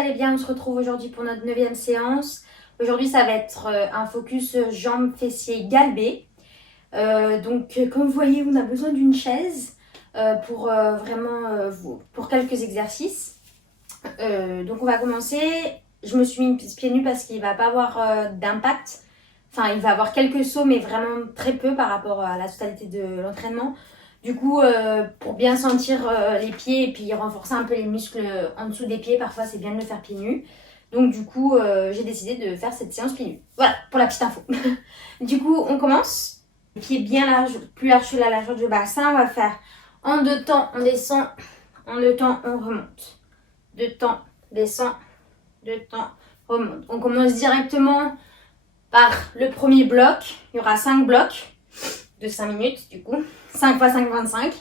allez bien? On se retrouve aujourd'hui pour notre 9e séance. Aujourd'hui, ça va être un focus jambes, fessiers, galbés. Comme vous voyez, on a besoin d'une chaise pour pour quelques exercices. Donc, on va commencer. Je me suis mis pieds nus parce qu'il ne va pas avoir d'impact. Enfin, il va avoir quelques sauts, mais vraiment très peu par rapport à la totalité de l'entraînement. Du coup, pour bien sentir les pieds et puis renforcer un peu les muscles en dessous des pieds, parfois c'est bien de le faire pieds nus. Donc du coup, j'ai décidé de faire cette séance pieds nus. Voilà, pour la petite info. Du coup, on commence. Les pieds bien larges, plus larges que la largeur du bassin. On va faire en 2 temps, on descend. En 2 temps, on remonte. 2 temps, descend. 2 temps, remonte. On commence directement par le premier bloc. Il y aura 5 blocs de 5 minutes du coup. 5 x 5, 25.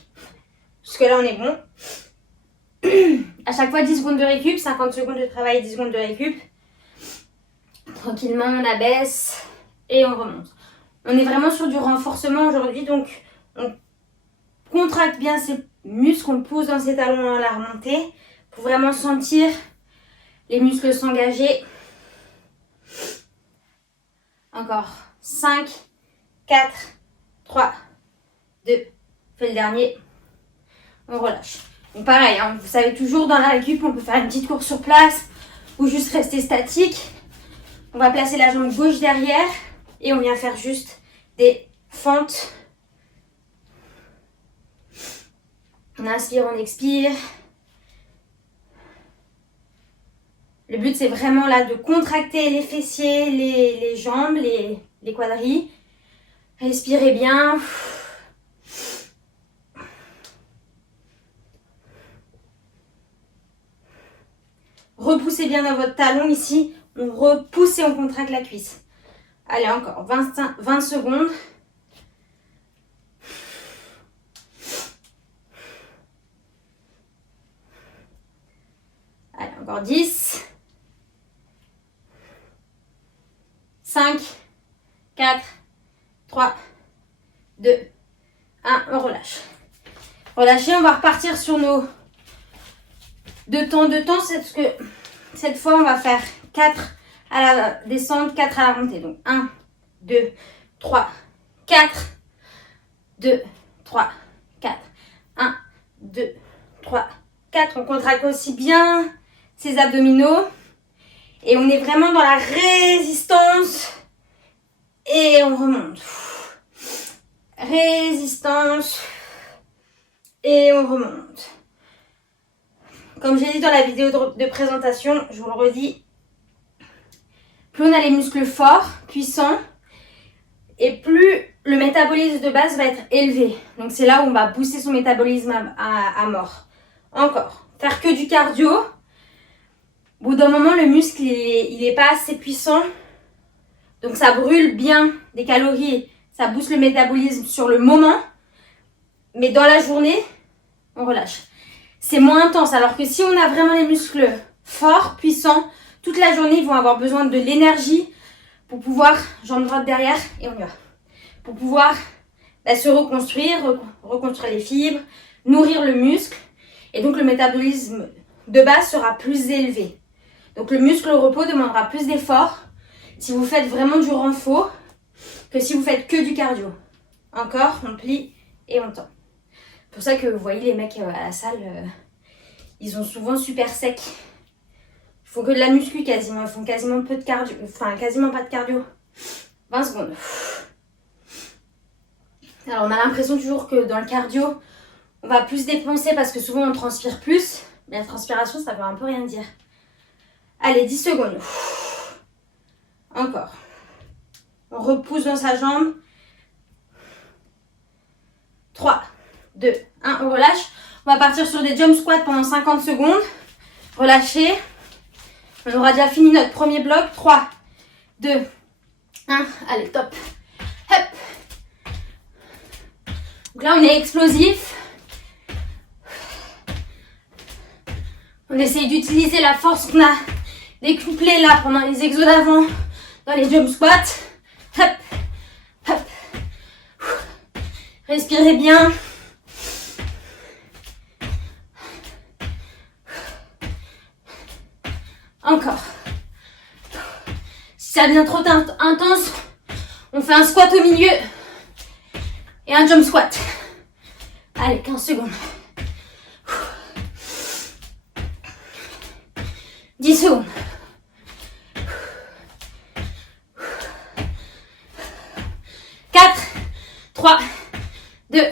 Jusque là, on est bon. À chaque fois, 10 secondes de récup. 50 secondes de travail, 10 secondes de récup. Tranquillement, on abaisse et on remonte. On est vraiment sur du renforcement aujourd'hui. Donc, on contracte bien ses muscles. On pousse dans ses talons à la remontée pour vraiment sentir les muscles s'engager. Encore. 5, 4, 3, 2. Fais le dernier. On relâche. Donc pareil, hein, vous savez toujours dans la récup, on peut faire une petite course sur place ou juste rester statique. On va placer la jambe gauche derrière et on vient faire juste des fentes. On inspire, on expire. Le but c'est vraiment là de contracter les fessiers, les jambes, les quadris. Respirez bien. Repoussez bien dans votre talon ici. On repousse et on contracte la cuisse. Allez, encore 20 secondes. Allez, encore 10. 5, 4, 3, 2, 1. On relâche. Relâchez, on va repartir sur nos 2 temps. Cette fois, on va faire 4 à la descente, 4 à la montée. Donc 1, 2, 3, 4. 2, 3, 4. 1, 2, 3, 4. On contracte aussi bien ses abdominaux. Et on est vraiment dans la résistance. Et on remonte. Résistance. Et on remonte. Comme j'ai dit dans la vidéo de présentation, je vous le redis, plus on a les muscles forts, puissants, et plus le métabolisme de base va être élevé. Donc c'est là où on va booster son métabolisme à mort. Encore. Faire que du cardio. Au bout d'un moment, le muscle, il est pas assez puissant. Donc ça brûle bien des calories. Ça booste le métabolisme sur le moment. Mais dans la journée, on relâche. C'est moins intense. Alors que si on a vraiment les muscles forts, puissants, toute la journée, ils vont avoir besoin de l'énergie pour pouvoir, jambe droite derrière, et on y va. Pour pouvoir se reconstruire, reconstruire les fibres, nourrir le muscle. Et donc le métabolisme de base sera plus élevé. Donc le muscle au repos demandera plus d'efforts si vous faites vraiment du renfort que si vous faites que du cardio. Encore, on plie et on tend. C'est pour ça que vous voyez les mecs à la salle, ils ont souvent super sec. Il faut que de la muscu quasiment. Ils font quasiment peu de cardio. Enfin, quasiment pas de cardio. 20 secondes. Alors, on a l'impression toujours que dans le cardio, on va plus dépenser parce que souvent on transpire plus. Mais la transpiration, ça veut un peu rien dire. Allez, 10 secondes. Encore. On repousse dans sa jambe. 3, 2, 1. On relâche. On va partir sur des jump squats pendant 50 secondes. Relâchez. On aura déjà fini notre premier bloc. 3, 2, 1. Allez, top. Hop. Donc là, on est explosif. On essaye d'utiliser la force qu'on a décuplée là pendant les exos d'avant dans les jump squats. Hop, hop. Respirez bien. Encore. Si ça devient trop intense, on fait un squat au milieu et un jump squat. Allez, 15 secondes. 10 secondes. 4, 3, 2,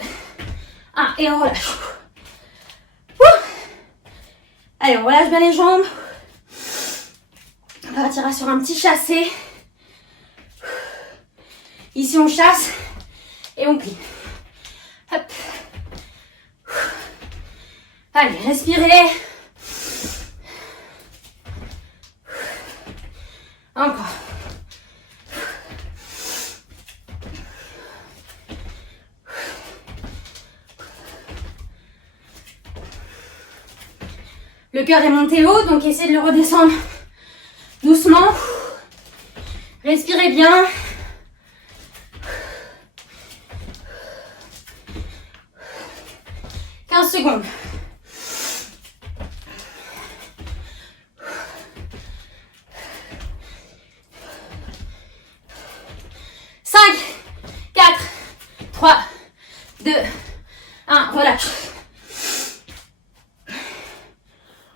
1 et on relâche. Allez, on relâche bien les jambes. On partira sur un petit chassé. Ici, on chasse et on plie. Hop. Allez, respirez. Encore. Le cœur est monté haut, donc essayez de le redescendre doucement. Respirez bien. Secondes. 5, 4, 3, 2, 1, relâche.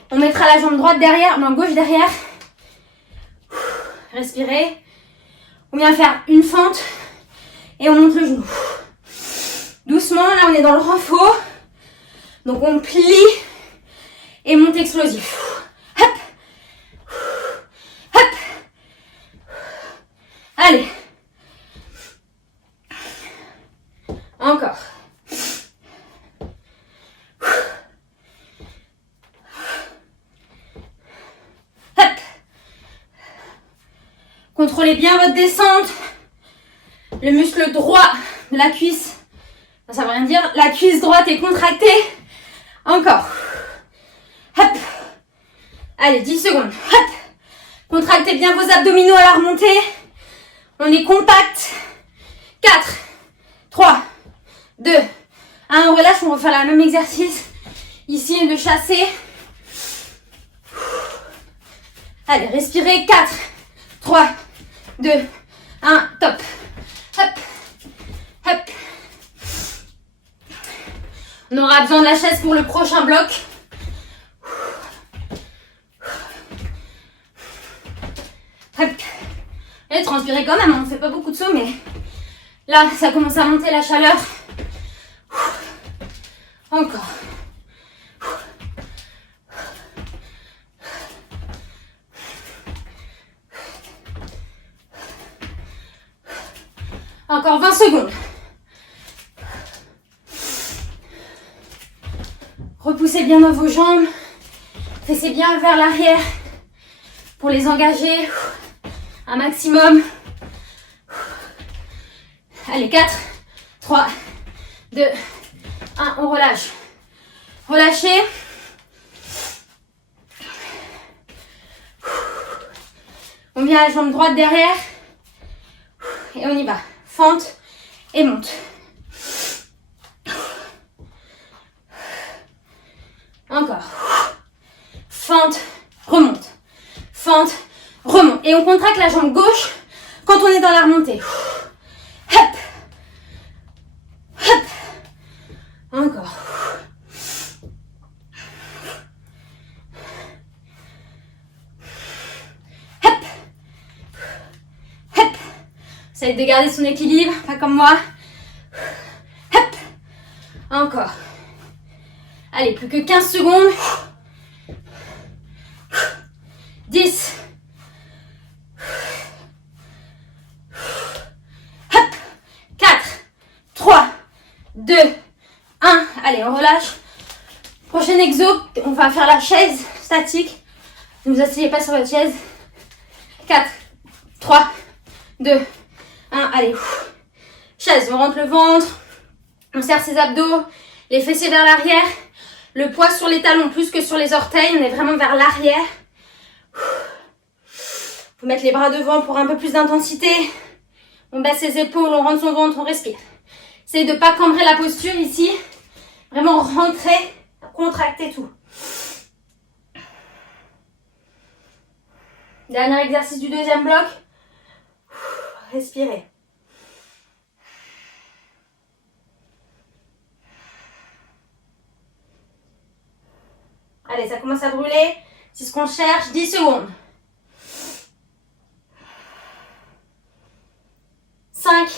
On mettra la jambe droite derrière, main gauche derrière. Respirez. On vient faire une fente et on monte le genou. Doucement, là on est dans le renfort. Donc on plie et monte explosif. Hop. Hop. Allez. Encore. Hop. Contrôlez bien votre descente. Le muscle droit de la cuisse, ça veut rien dire, la cuisse droite est contractée. Encore. Hop. Allez, 10 secondes. Hop. Contractez bien vos abdominaux à la remontée. On est compact. 4, 3, 2, 1. On relâche, on va faire le même exercice. Ici, le chassé. Allez, respirez. 4, 3, 2, 1. Top. Hop. Hop. On aura besoin de la chaise pour le prochain bloc. Hop. Et transpirez quand même, on ne fait pas beaucoup de sauts, mais là, ça commence à monter la chaleur. Encore. Encore 20 secondes. Repoussez bien dans vos jambes. Fessez bien vers l'arrière pour les engager un maximum. Allez, 4, 3, 2, 1. On relâche. Relâchez. On vient à la jambe droite derrière. Et on y va. Fente et monte. Encore. Fente, remonte. Fente, remonte. Et on contracte la jambe gauche quand on est dans la remontée. Hop. Hop. Encore. Hop. Hop. Essayez de garder son équilibre, pas comme moi. Hop. Encore. Allez, plus que 15 secondes. 10. Hop. 4, 3, 2, 1. Allez, on relâche. Prochain exo, on va faire la chaise statique. Ne vous asseyez pas sur votre chaise. 4, 3, 2, 1. Allez. Chaise, on rentre le ventre. On serre ses abdos. Les fessiers vers l'arrière. Le poids sur les talons plus que sur les orteils. On est vraiment vers l'arrière. Faut mettre les bras devant pour un peu plus d'intensité. On baisse ses épaules, on rentre son ventre, on respire. Essayez de ne pas cambrer la posture ici. Vraiment rentrer, contracter tout. Dernier exercice du deuxième bloc. Respirez. Allez, ça commence à brûler. C'est ce qu'on cherche. 10 secondes. 5,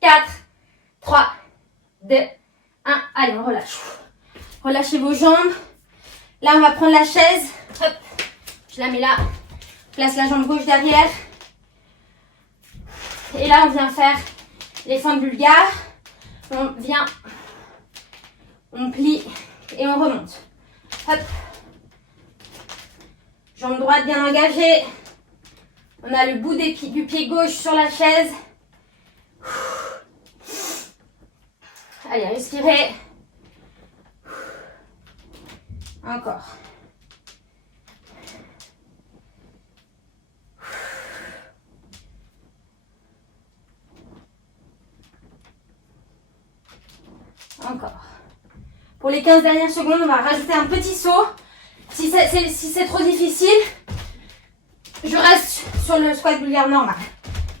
4, 3, 2, 1. Allez, on relâche. Relâchez vos jambes. Là, on va prendre la chaise. Hop, je la mets là. Place la jambe gauche derrière. Et là, on vient faire les fentes bulgares. On vient, on plie et on remonte. Hop. Jambe droite bien engagée. On a le bout du pied gauche sur la chaise. Allez, respirez. Encore. Encore. Pour les 15 dernières secondes, on va rajouter un petit saut. Si c'est trop difficile, je reste sur le squat bulgare normal.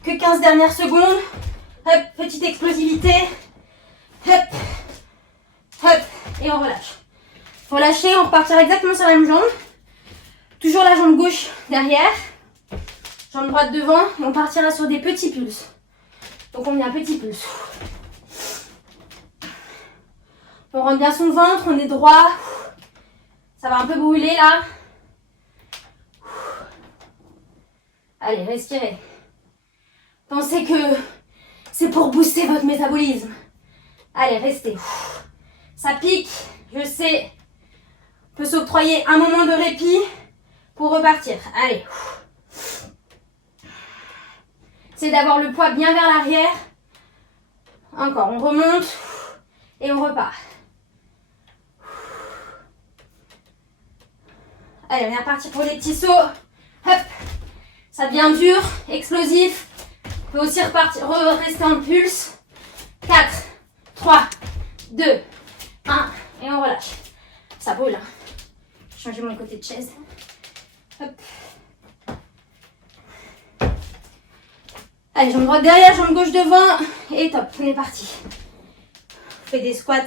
Que 15 dernières secondes. Hop, petite explosivité. Hop, hop, et on relâche. Relâcher, on repartira exactement sur la même jambe. Toujours la jambe gauche derrière. Jambe droite devant. On partira sur des petits pulses. Donc on met un petit pulse. On rentre bien son ventre, on est droit. Ça va un peu brûler là. Allez, respirez. Pensez que c'est pour booster votre métabolisme. Allez, restez. Ça pique, je sais. On peut s'octroyer un moment de répit pour repartir. Allez. C'est d'avoir le poids bien vers l'arrière. Encore, on remonte et on repart. Allez, on est reparti pour les petits sauts. Hop. Ça devient dur, explosif. On peut aussi repartir, rester en pulse. 4, 3, 2, 1. Et on relâche. Ça brûle. Hein. Changer mon côté de chaise. Hop. Allez, jambe droite derrière, jambe gauche devant. Et top, on est parti. On fait des squats.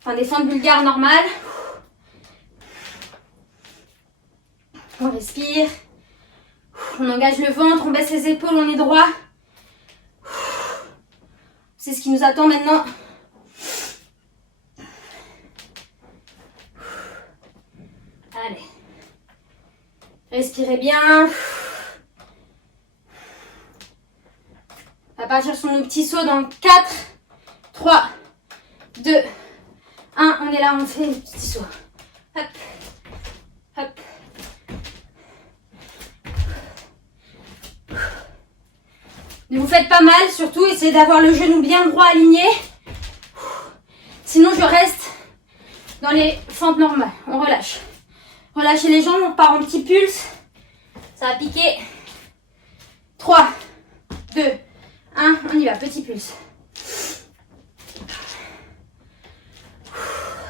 Enfin, des fentes bulgares normales. On respire. On engage le ventre, on baisse les épaules, on est droit. C'est ce qui nous attend maintenant. Allez. Respirez bien. On va partir sur nos petits sauts dans 4, 3, 2, 1. On est là, on fait les petits sauts. Hop. Hop. Ne vous faites pas mal, surtout essayez d'avoir le genou bien droit aligné. Sinon je reste dans les fentes normales. On relâche. Relâchez les jambes, on part en petit pulse. Ça va piquer. 3, 2, 1. On y va, petit pulse.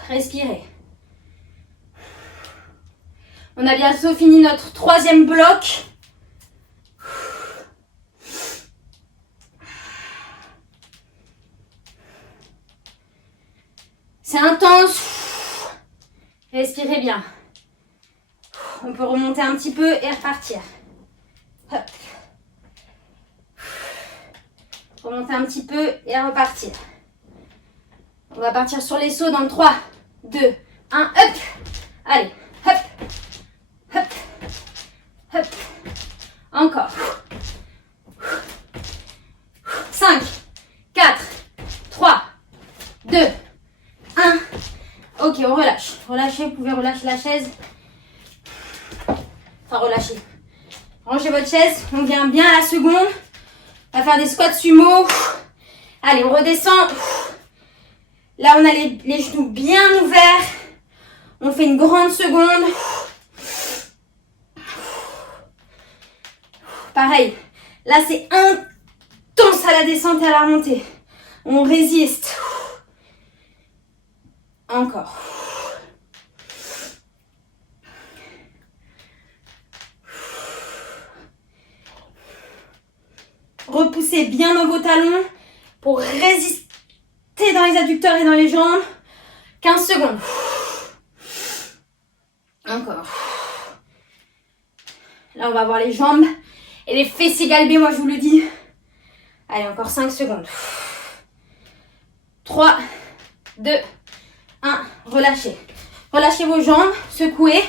Respirez. On a bientôt fini notre troisième bloc. C'est intense. Respirez bien. On peut remonter un petit peu et repartir. Hop. Remonter un petit peu et repartir. On va partir sur les sauts dans 3, 2, 1. Hop. Allez. Hop. Hop. Hop. Encore. 5, 4, 3, 2, 1. Ok, on relâche. Relâchez, vous pouvez relâcher la chaise. Enfin, relâchez. Rangez votre chaise. On vient bien à la seconde. On va faire des squats sumo. Allez, on redescend. Là, on a les genoux bien ouverts. On fait une grande seconde. Pareil. Là, c'est intense à la descente et à la remontée. On résiste. Encore. Repoussez bien dans vos talons pour résister dans les adducteurs et dans les jambes. 15 secondes. Encore. Là, on va avoir les jambes et les fessiers galbés, moi je vous le dis. Allez, encore 5 secondes. 3, 2, 1. Relâchez. Relâchez vos jambes, secouez.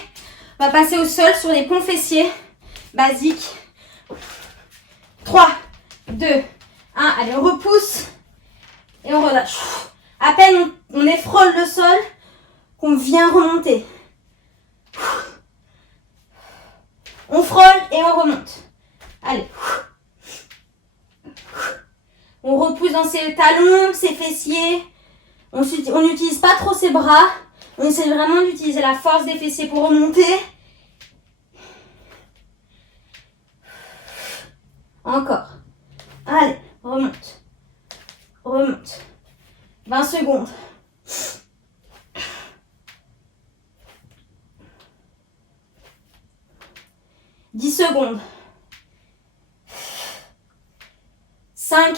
On va passer au sol sur les ponts fessiers basiques. 3, 2, 1. Allez, on repousse et on relâche. À peine on effrôle le sol qu'on vient remonter. On frôle et on remonte. Allez. On repousse dans ses talons, ses fessiers. On n'utilise pas trop ses bras. On essaie vraiment d'utiliser la force des fessiers pour remonter. Encore. Allez, remonte. Remonte. 20 secondes. « 10 secondes. 5.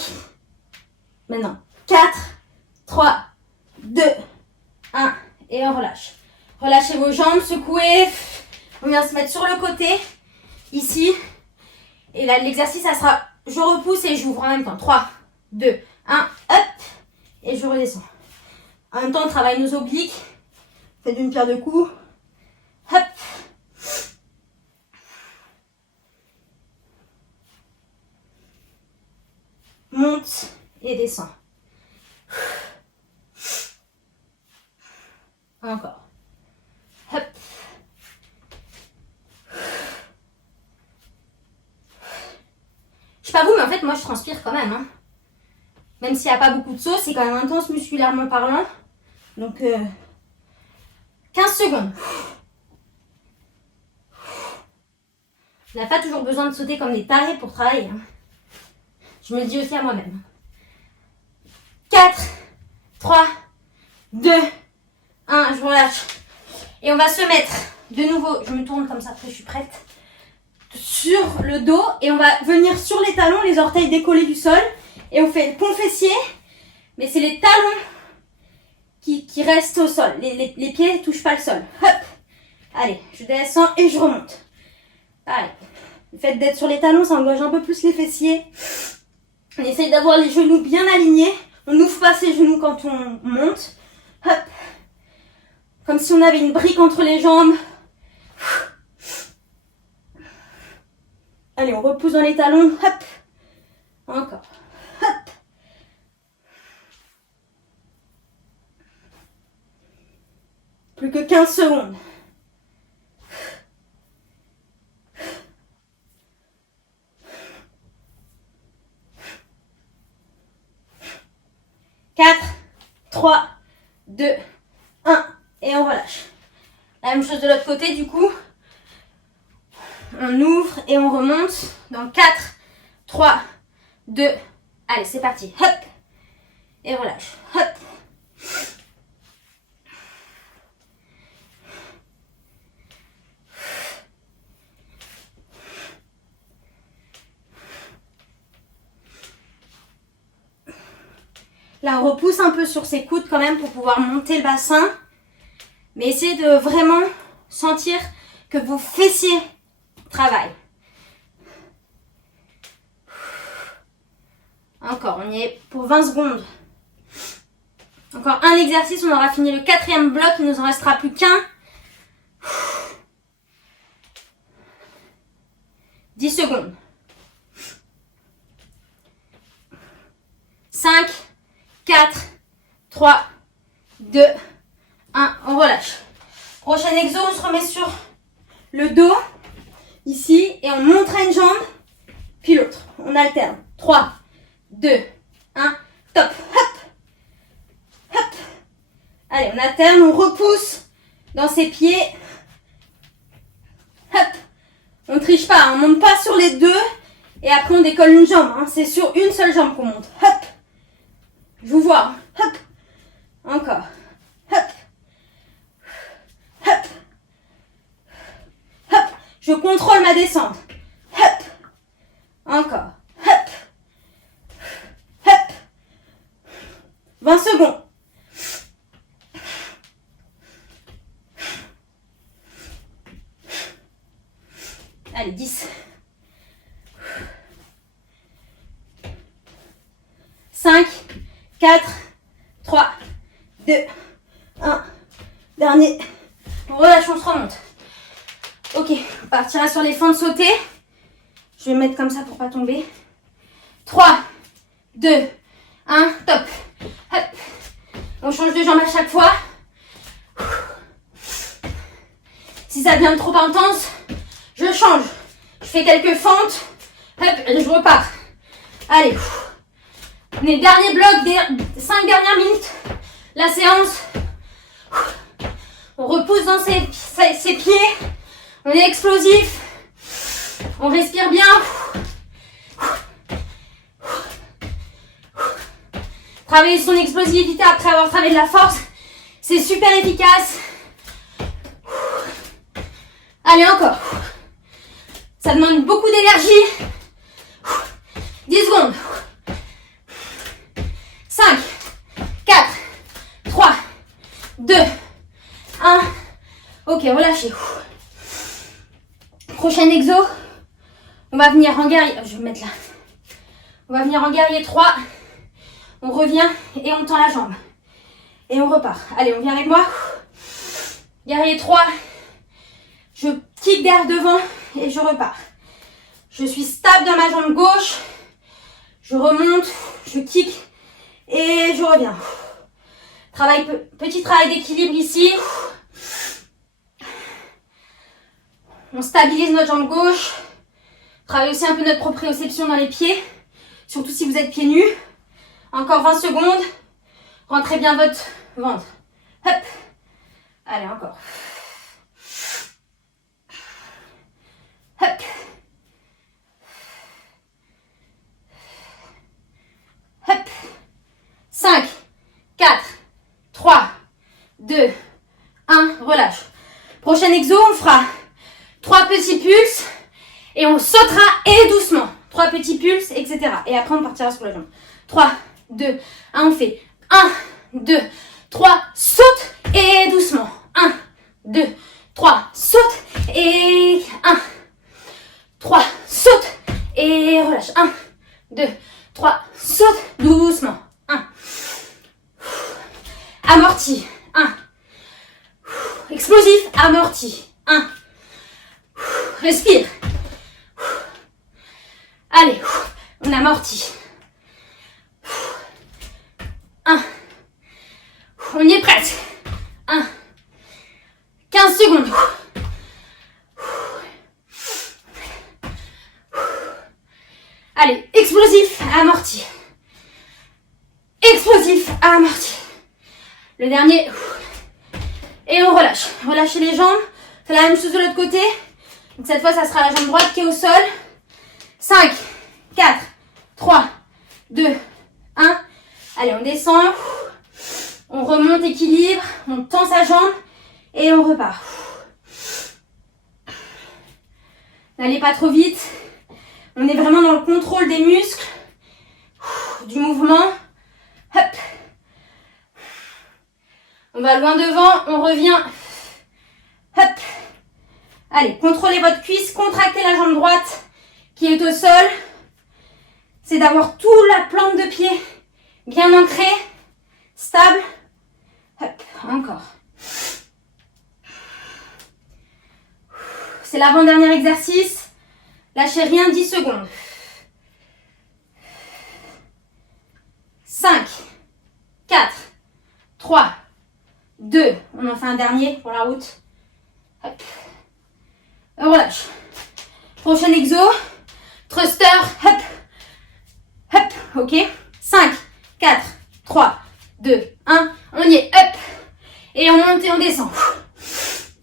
Maintenant. 4, 3, 2, 1. Et on relâche. Relâchez vos jambes, secouez. On vient se mettre sur le côté. Ici. Et là, l'exercice, ça sera, je repousse et j'ouvre en même temps. 3, 2, 1. Hop. Et je redescends. En même temps, on travaille nos obliques. Faites une pierre de coups. Hop. Monte et descend. Encore. Hop. Je sais pas vous, mais en fait, moi, je transpire quand même. Hein. Même s'il n'y a pas beaucoup de sauce, c'est quand même intense musculairement parlant. Donc, 15 secondes. On n'a pas toujours besoin de sauter comme des tarés pour travailler. Hein. Je me le dis aussi à moi-même. 4, 3, 2, 1. Je relâche. Et on va se mettre de nouveau, je me tourne comme ça, après je suis prête, sur le dos. Et on va venir sur les talons, les orteils décollés du sol. Et on fait le pont fessier. Mais c'est les talons qui restent au sol. Les pieds ne touchent pas le sol. Hop. Allez, je descends et je remonte. Pareil. Le fait d'être sur les talons, ça engage un peu plus les fessiers. On essaye d'avoir les genoux bien alignés. On n'ouvre pas ses genoux quand on monte. Hop. Comme si on avait une brique entre les jambes. Allez, on repousse dans les talons. Hop. Encore. Hop. Plus que 15 secondes. 4, 3, 2, 1. Et on relâche. La même chose de l'autre côté, du coup. On ouvre et on remonte. Dans 4, 3, 2. Allez, c'est parti. Hop. Et relâche. Hop. Là, on repousse un peu sur ses coudes quand même pour pouvoir monter le bassin. Mais essayez de vraiment sentir que vos fessiers travaillent. Encore, on y est pour 20 secondes. Encore un exercice, on aura fini le 4e bloc, il ne nous en restera plus qu'un. 10 secondes. 5, 4, 3, 2, 1. On relâche. Prochain exo, on se remet sur le dos, ici, et on monte une jambe, puis l'autre. On alterne. 3, 2, 1, top. Hop, hop. Allez, on alterne, on repousse dans ses pieds. Hop. On triche pas, on monte pas sur les deux, et après on décolle une jambe. Hein. C'est sur une seule jambe qu'on monte. Hop. Je vous vois. Hop. Encore. Hop. Hop. Hop. Je contrôle ma descente. Hop. Encore. Hop. Allez, 10. 5, 4, 3, 2, 1. Dernier. On relâche, on se remonte. Ok, on partira sur les fentes sautées. Je vais me mettre comme ça pour pas tomber. 3, 2, 1, top. Hop. On change de jambe à chaque fois. Si ça devient trop intense, je change. Je fais quelques fentes. Hop, et je repars. Allez. On est dernier bloc des 5 dernières minutes. La séance. On repousse dans ses pieds. On est explosif. On respire bien. Travailler son explosivité après avoir travaillé de la force, c'est super efficace. Allez, encore. Ça demande beaucoup d'énergie. 10 secondes. 5, 4, 3, 2, 1. Ok, relâchez. Prochain exo. On va venir en guerrier. Je vais me mettre là. On va venir en guerrier 3. On revient et on tend la jambe. Et on repart. Allez, on vient avec moi. Guerrier 3. Je kick derrière devant et je repars. Je suis stable dans ma jambe gauche. Je remonte, je kick et je reviens. Petit travail d'équilibre ici. On stabilise notre jambe gauche. Travaille aussi un peu notre proprioception dans les pieds. Surtout si vous êtes pieds nus. Encore 20 secondes. Rentrez bien votre ventre. Hop. Allez, encore. Hop. Hop. 5, 4, 3, 2, 1. Relâche. Prochain exo, on fera 3 petits pulses et on sautera et doucement. 3 petits pulses, etc. Et après, on partira sur la jambe. 3, 2, 1. On fait 1, 2, 3, saute et doucement. 1, 2, 3, saute et 1, 3, saute et relâche. 1, 2, 3, saute doucement. 1. Amorti. 1. Explosif, amorti. 1. Respire. Allez, on amortit. 1. On y est presque. 1. 15 secondes. Allez, explosif, amorti. Explosif, amorti. Le dernier. Et on relâche. Relâchez les jambes. Faites la même chose de l'autre côté. Donc cette fois, ça sera la jambe droite qui est au sol. 5, 4, 3, 2, 1. Allez, on descend. On remonte, équilibre. On tend sa jambe. Et on repart. N'allez pas trop vite. On est vraiment dans le contrôle des muscles. Du mouvement. Hop. On va loin devant. On revient. Hop. Allez, contrôlez votre cuisse. Contractez la jambe droite qui est au sol. C'est d'avoir toute la plante de pied bien ancrée, stable. Hop, encore. C'est l'avant-dernier exercice. Lâchez rien, 10 secondes. 5, 4, 3, 2. On en fait un dernier pour la route. Hop. On relâche. Prochain exo. Thruster. Hop. Hop. Ok. 5, 4, 3, 2, 1. On y est. Hop. Et on monte et on descend.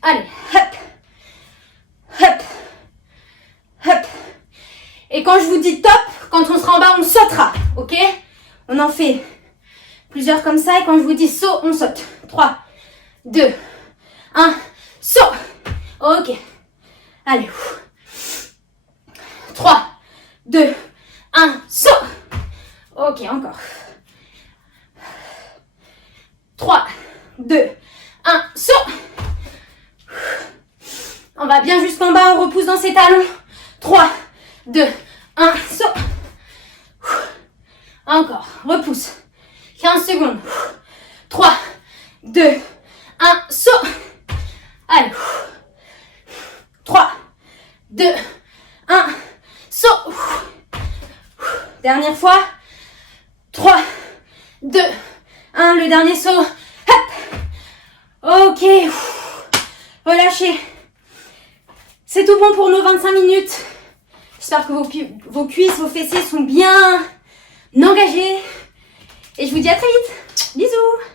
Allez. Hop. Hop. Hop. Et quand je vous dis top, quand on sera en bas, on sautera. Ok? On en fait plusieurs comme ça. Et quand je vous dis saut, on saute. 3, 2, 1. Saut. Ok. Allez. 3, 2, 1. Saut. Ok, encore. 3, 2, 1. Saut. On va bien jusqu'en bas. On repousse dans ses talons. 3, 2, 1, saut. Encore, repousse. 15 secondes. 3, 2, 1, saut. Allez. 3, 2, 1, saut. Dernière fois. 3, 2, 1, le dernier saut. Hop. Ok. Relâchez. C'est tout bon pour nos 25 minutes. J'espère que vos cuisses, vos fessiers sont bien engagés. Et je vous dis à très vite. Bisous.